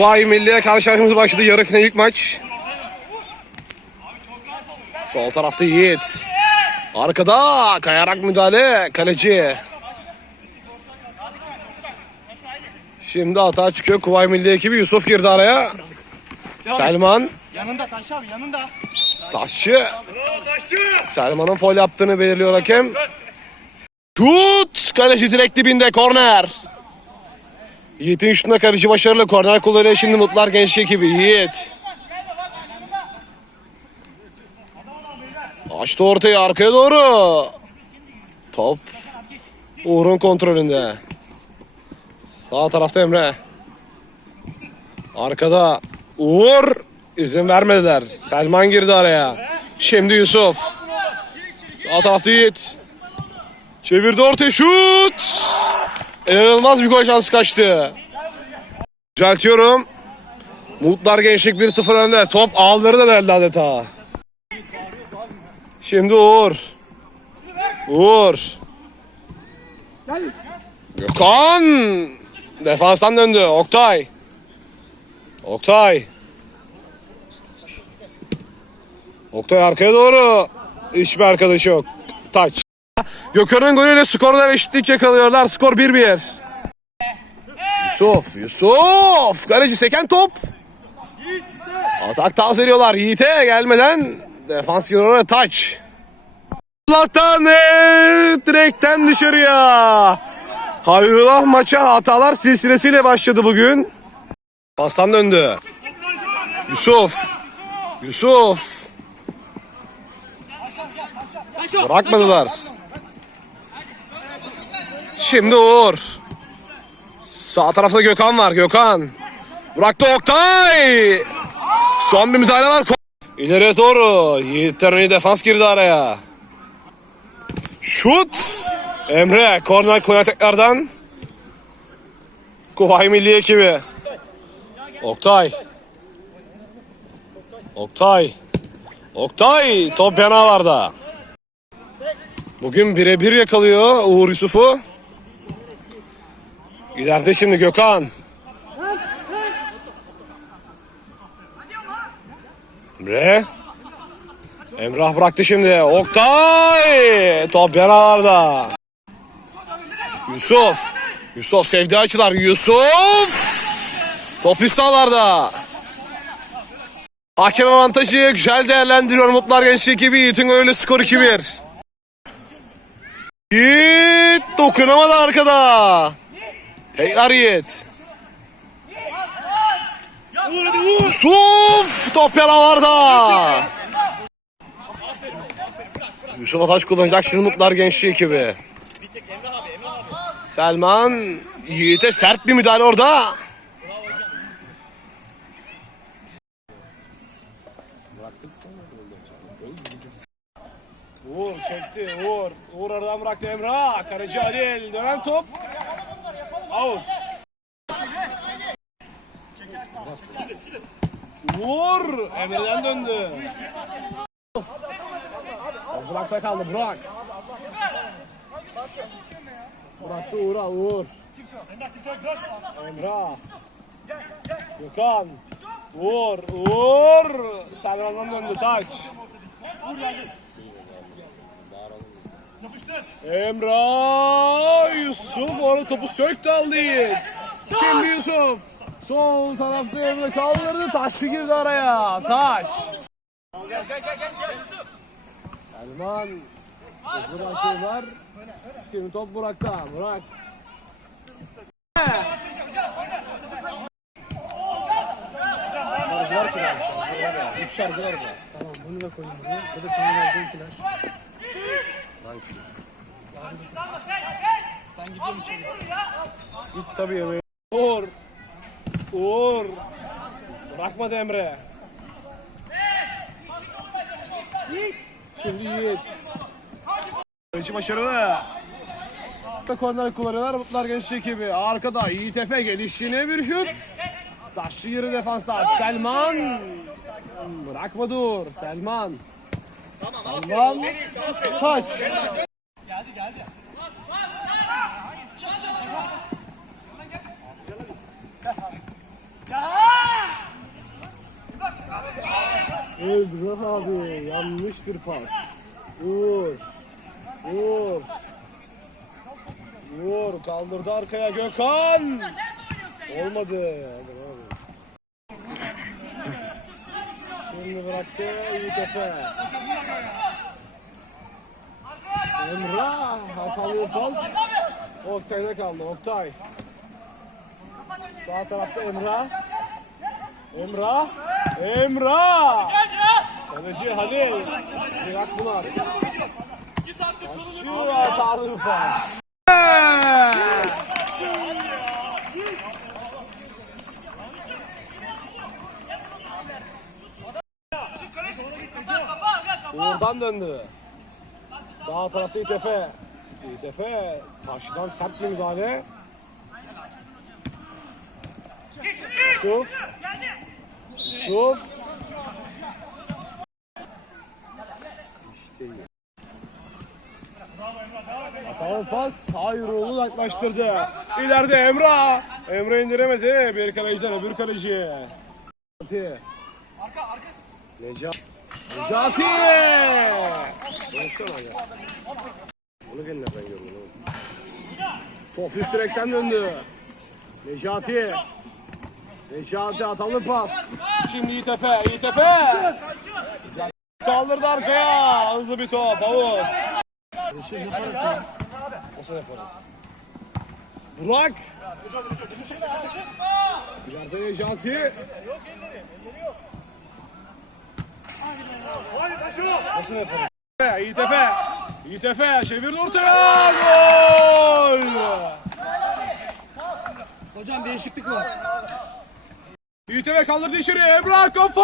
Kuvayi Milli'ye karşılaşmamız başladı. Yarı final ilk maç. Sol tarafta Yiğit. Arkada kayarak müdahale kaleci. Şimdi hata çıkıyor. Kuvayi Milli ekibi Yusuf girdi araya. Selman Yanında Taş abi yanında. Taşçı. Selman'ın foul yaptığını belirliyor hakem. Şut! Kaleci direkt dibinde korner. Yiğit'in üstünde kaleci başarılı. Korner kullanıyor şimdi Mutlar Gençlik ekibi. Yiğit. Açtı ortayı arkaya doğru. Top. Uğur'un kontrolünde. Sağ tarafta Emre. Arkada Uğur izin vermediler. Selman girdi araya. Şimdi Yusuf. Sağ tarafta Yiğit. Çevirdi ortaya şut. İnanılmaz bir gol şansı kaçtı. Düzeltiyorum. Mutlar Gençlik 1-0 önde. Top ağları da deldi adeta. Şimdi Uğur. Uğur. Gökhan. Defanstan döndü. Oktay. Oktay. Oktay arkaya doğru. Hiçbir arkadaşı yok. Taç. Gökhan'ın golüyle skorda ve eşitlik yakalıyorlar. Skor 1-1. Yusuf, Yusuf. Kaleci seken top. Atak tazeliyorlar. Yiğit'e gelmeden defans gidiyor oraya taç. Allah'tan direkten dışarıya. Hayrullah maça hatalar silsilesiyle başladı bugün. Pastan döndü. Yusuf. Yusuf. Bırakmadılar. Şimdi Uğur. Sağ tarafta Gökhan var. Gökhan. Bıraktı Oktay. Son bir müdahale var. İleriye doğru. Yiğit Teroni defans girdi araya. Şut. Emre. Korner koyan tekrardan. Kuvayi Milli ekibi. Oktay. Oktay. Oktay. Top yanalarda. Bugün birebir yakalıyor Uğur Yusuf'u. İleride şimdi Gökhan. Emre. Emrah bıraktı şimdi. Oktay. Top yanalarda. Yusuf. Yusuf sevdi açılar. Yusuf. Top üst ağlarda. Hakem avantajı güzel değerlendiriyor Mutlar Gençlik ekibi. Yiğit'in öyle skor 2-1. Yiğit dokunamadı arkada. Tekrar Yiğit. Yusuf top yaralarda. Yusuf Ataş kullanacak şimdi Mutlar Gençlik ekibi. Selman Yiğit'e sert bir müdahale orada. Uğur çekti Uğur. Uğur aradan bıraktı Emrah. Kaleci Adil. Dönen top. Out. Uğur Emre'den döndü. Burak'ta kaldı Burak. Bıraktı Uğur'a Uğur. Emrah. Gökhan. Uğur. Uğur. Selman'dan döndü taç. Emrah Yusuf orada topu söktü aldı Yiğit. Şimdi Yusuf. Sol tarafta Emre kaldırdı. Taşlı girdi araya. Taş. Selman. Hızlı başlıyorlar. Şimdi top Burak'ta. Burak. Şarjı var ki lan, şarjı var ya. Üç şarjı var ya. Tamam bunu da koyayım buraya. Ya da sana vereceğim flash. Ben gidiyorum içeri. Git tabii yemeğe. Uğur. Uğur. Bırakmadı Emre. Şimdi Yiğit. İçi başarılı. Da korner kullanıyorlar Mutlar Gençlik ekibi. Arkada Yiğit Efe gelişine bir şut. Taşlı yeri defansta. Selman. Bırakmadı Uğur. Selman. Selman. Taş. Emrah abi yanlış bir pas. Uğur. Uğur. Uğur kaldırdı arkaya Gökhan. Olmadı. Şimdi bıraktı Yiğit Efe. Emrah hatalı pas. Oktay'da kaldı Oktay. Sağ tarafta Emrah. Emrah. Emrah. Kaleci Halil. Bırak bunu artık. Şu hatalı bir pas. Uğur'dan döndü. Sağ tarafta İTF. İTF karşıdan sert bir müdahale. Yusuf. Yusuf. İşte. Hatalı pas Hayrul'u yaklaştırdı. İleride Emrah. Emre indiremedi. Bir kaleciden öbür kaleci. Necati. Necati. Necati. Baksana ya. Onu gene nereden gördün? Top üst direkten döndü. Necati. Necati hatalı pas. Şimdi Efe. Güzel. Kaldırdı arkaya. Hızlı bir top. Avut. Şey ne parası ya? Nasıl parası? Burak. İleride Necati. Nasıl Efe. Yiğit Efe çevirdi ortaya. Gol. Hocam değişiklik var. Efe kaldırdı içeri. Emrah kafa.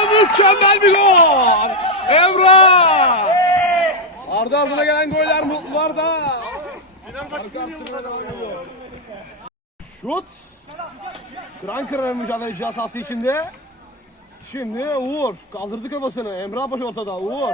Mükemmel bir gol. Emrah. Ardı ardına gelen goller mutlular da. Şut. Kıran kırana mücadele cihazası içinde. Şimdi Uğur kaldırdı kafasını. Emrah baş ortada. Uğur.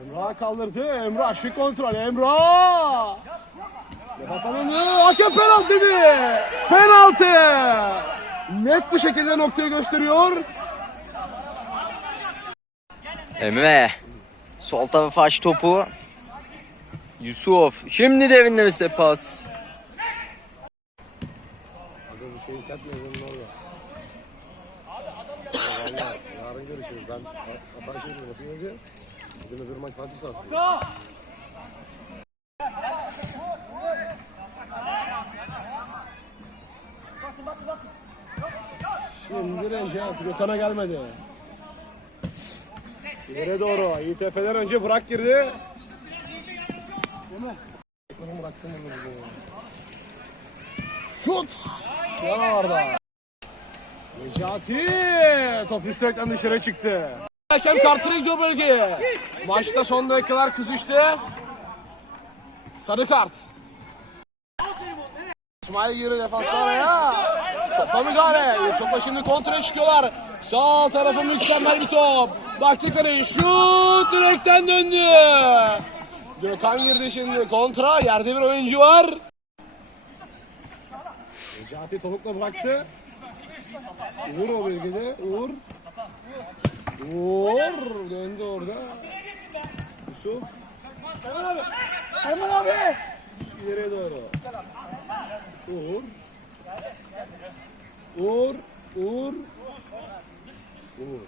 Emrah kaldırdı. Emrah şık kontrol. Emrah. Nefes alındı. Hakem penaltı dedi. Penaltı. Net bir şekilde noktayı gösteriyor. Emre. Sol tarafa aç topu. Yusuf. Şimdi derinlemesine pas. Yarın görüşürüz. Ben Ataşehir'in maçı önce. Bugün öbür maç Fatih sahası. Şimdi Recep Gökhan'a gelmedi. İleri doğru. İTF'den önce Burak girdi. Şut! Yanarda. Necati! Top üst direkten dışarı çıktı. Hakem kartına gidiyor bölgeye. Maçta son dakikalar kızıştı. Sarı kart. İsmail giriyor defanslar araya. Topa müdahale. Yusuf'la şimdi kontraya çıkıyorlar. Sağ tarafı mükemmel bir top. Baktık kaleye şut direkten döndü. Gökhan girdi şimdi kontra. Yerde bir oyuncu var. Necati topukla bıraktı. Uğur o bölgede. Uğur. Uğur döndü orada. Yusuf. Hemen abi. Hemen abi. İleriye doğru. Uğur. Uğur. Uğur. Uğur.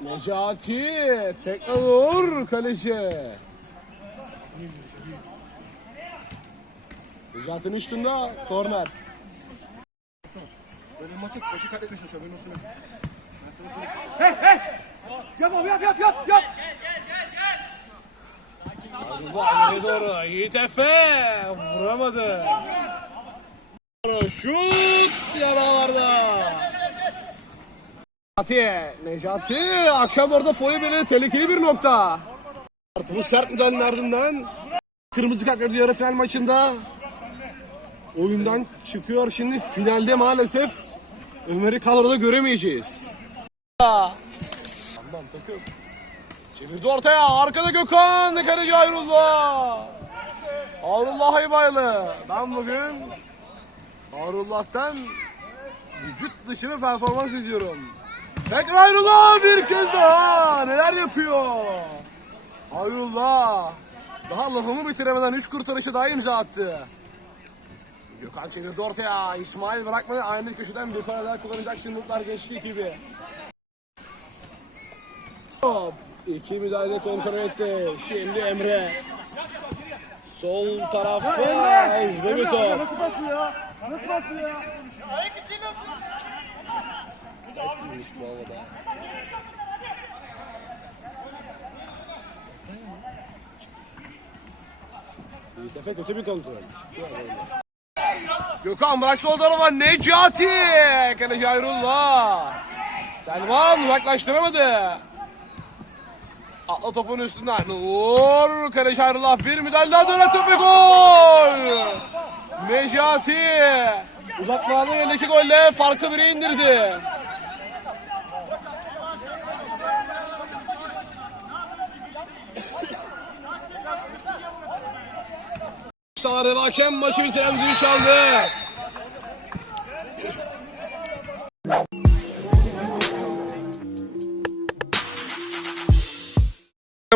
Necati. Tekrar Uğur kaleci. Necati'nin üstünde korner. Böyle maçı başı katletmeye çalışıyor. Benim olsun. Hey hey! Yap abi yap yap yap yap! Vay doğru. Yiğit Efe vuramadı. Şut yaralarda. Necati, Necati akşam orada foyu belirli tehlikeli bir nokta. Artık bu sert müdahalenin ardından kırmızı kart verdi yarı final maçında. Oyundan çıkıyor şimdi finalde maalesef Ömer'i kadroda göremeyeceğiz. Tamam takım. Çevirdi ortaya. Arkada Gökhan. Kaleci Ayrullah. Ayrullah Aybaylı. Ben bugün Ayrullah'tan Vücut dışı bir performans izliyorum. Tekrar Ayrullah bir kez daha. Neler yapıyor? Ayrullah. Daha lafımı bitiremeden 3 kurtarışı daha imza attı. Gökhan çevirdi ortaya. İsmail bırakmadı. Aynı köşeden tane daha kullanacak şimdilikler geçti gibi. Hop. İki müdahale kontrol etti. Şimdi Emre. Sol tarafa izle bir top. Nasıl basıyor ya? Nasıl basıyor ya? Yiğit Efe kötü bir kontrol. Gökhan bırak sol tarafa Necati. Kaleci Hayrullah. Selman uzaklaştıramadı. Atla topun üstünden. Nur. Kaleci Hayrullah bir müdahale daha dönen top ve gol. Necati. Uzaklarda geldeki golle farkı bire indirdi. Sarı hakem maçı bitiren düdüğü çaldı.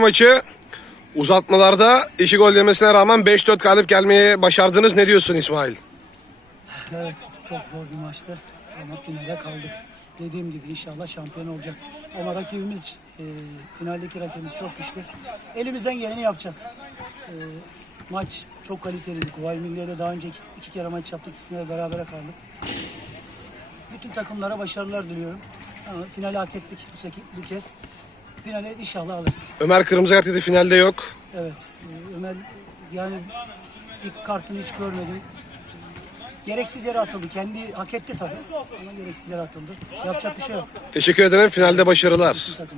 Maçı uzatmalarda iki gol yemesine rağmen 5-4 galip gelmeyi başardınız. Ne diyorsun İsmail? Evet çok zor bir maçtı ama finale kaldık. Dediğim gibi inşallah şampiyon olacağız. Ama rakibimiz, e, finaldeki rakibimiz çok güçlü. Elimizden geleni yapacağız. E, maç çok kaliteliydi. Kuvayi Milliye'de daha önce iki, iki kere maç yaptık. İkisine de berabere kaldık. Bütün takımlara başarılar diliyorum. Ama finali hak ettik bu, bu kez. Finale inşallah alırız. Ömer Kırmızı Kart dedi finalde yok. Evet Ömer yani ilk kartını hiç görmedim. Gereksiz yere atıldı. Kendi hak etti tabii. Ama gereksiz yere atıldı. Yapacak bir şey yok. Teşekkür ederim. Finalde başarılar. Takım.